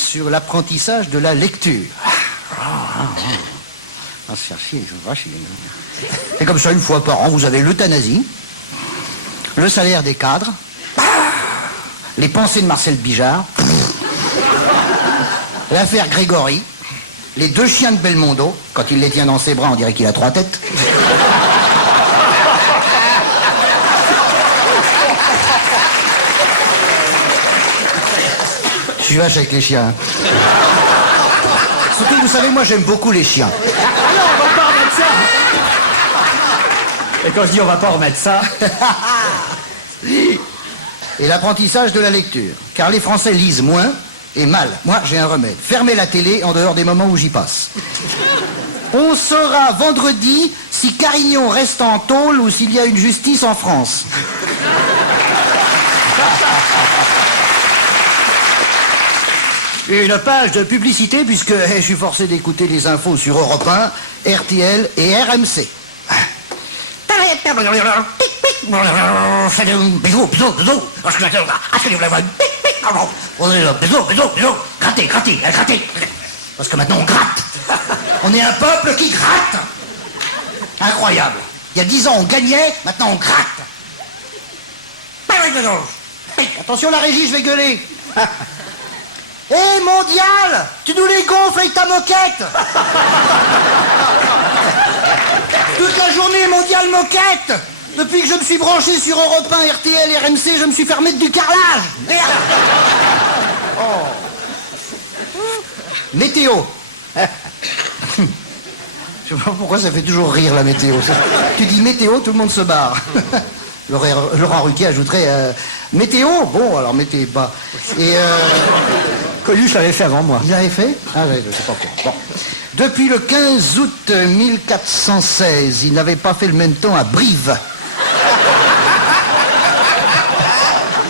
sur l'apprentissage de la lecture. On va se faire chier, ça va chier. Et comme ça, une fois par an, vous avez l'euthanasie, le salaire des cadres, les pensées de Marcel Bijard, l'affaire Grégory, les 2 chiens de Belmondo, quand il les tient dans ses bras, on dirait qu'il a 3 têtes. Je suis vache avec les chiens. Surtout, vous savez, moi j'aime beaucoup les chiens. Non, on va pas remettre ça. Et quand je dis on va pas remettre ça... Et l'apprentissage de la lecture. Car les Français lisent moins et mal. Moi, j'ai un remède. Fermez la télé en dehors des moments où j'y passe. On saura vendredi si Carignon reste en tôle ou s'il y a une justice en France. Une page de publicité, puisque je suis forcé d'écouter les infos sur Europe 1, RTL et RMC. Grattez. Parce que maintenant on gratte. On est un peuple qui gratte. Incroyable. Il y a 10 ans on gagnait, maintenant on gratte. Attention la régie, je vais gueuler. Hé, mondial, tu nous les gonfles avec ta moquette. Toute la journée, mondial moquette. Depuis que je me suis branché sur Europe 1, RTL et RMC, je me suis fait remettre du carrelage. Merde. Oh. Météo. Je sais pas pourquoi ça fait toujours rire la météo. Tu dis météo, tout le monde se barre. Laurent Ruquier ajouterait météo. Bon, alors mettez pas. Et Coluche l'avait fait avant moi. Il l'avait fait? Ah oui, je sais pas pourquoi. Bon. Depuis le 15 août 1416, il n'avait pas fait le même temps à Brive.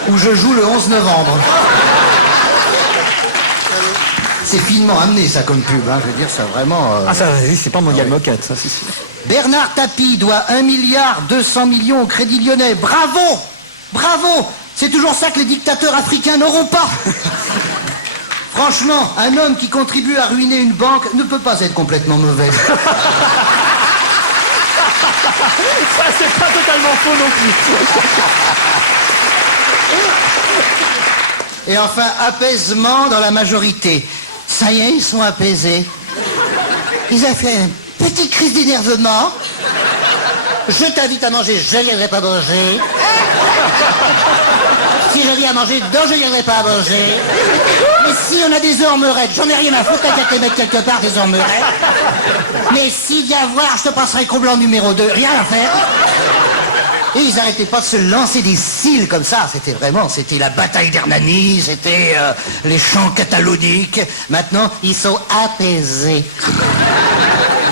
Où je joue le 11 novembre. C'est finement amené ça comme pub, hein, je veux dire ça vraiment... Ah ça, c'est pas mondial moquette, ça c'est sûr. Bernard Tapie doit 1,2 milliard au Crédit Lyonnais. Bravo. C'est toujours ça que les dictateurs africains n'auront pas. Franchement, un homme qui contribue à ruiner une banque ne peut pas être complètement mauvais. Ça c'est pas totalement faux non plus. Et enfin, apaisement dans la majorité. Ça y est, ils sont apaisés. Ils ont fait une petite crise d'énervement. Je t'invite à manger, je ne viendrai pas manger. Si je viens à manger, donc je ne viendrai pas à manger. Mais si on a des ormerettes, j'en ai rien à foutre, t'as qu'à te mettre quelque part des ormerettes. Mais si viens voir, je te passerai comblant numéro 2, rien à faire. Et ils n'arrêtaient pas de se lancer des cils comme ça. C'était la bataille d'Hernani, c'était les chants cataloniques. Maintenant, ils sont apaisés.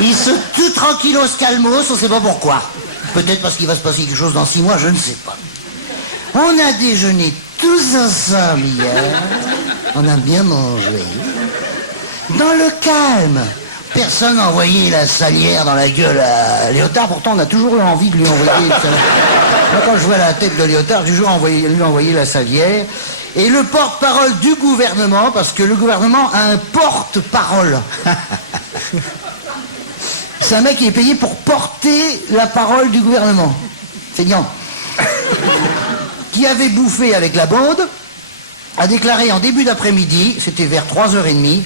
Ils sont tout tranquillos, calmos, on ne sait pas pourquoi. Peut-être parce qu'il va se passer quelque chose dans 6 mois, je ne sais pas. On a déjeuné tous ensemble hier. On a bien mangé. Dans le calme. Personne n'a envoyé la salière dans la gueule à Léotard. Pourtant, on a toujours eu envie de lui envoyer... Moi, quand je vois la tête de Léotard, j'ai toujours lui envoyé la salière. Et le porte-parole du gouvernement, parce que le gouvernement a un porte-parole. C'est un mec qui est payé pour porter la parole du gouvernement. Feignant. Qui avait bouffé avec la bande, a déclaré en début d'après-midi, c'était vers 3h30,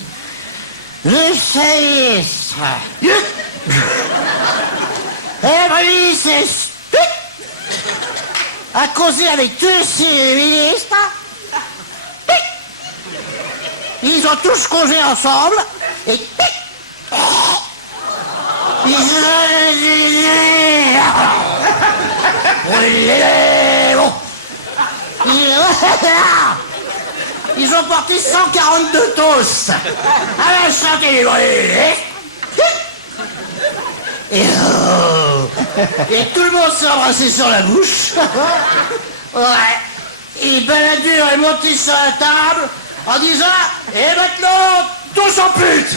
le ministre a causé avec tous ces ministres. Ils ont tous causé ensemble et ils ont porté 142 toasts à la santé. Et tout le monde s'est embrassé sur la bouche. Ouais. Et Balladur est monté sur la table en disant « Et maintenant, tous en pute !»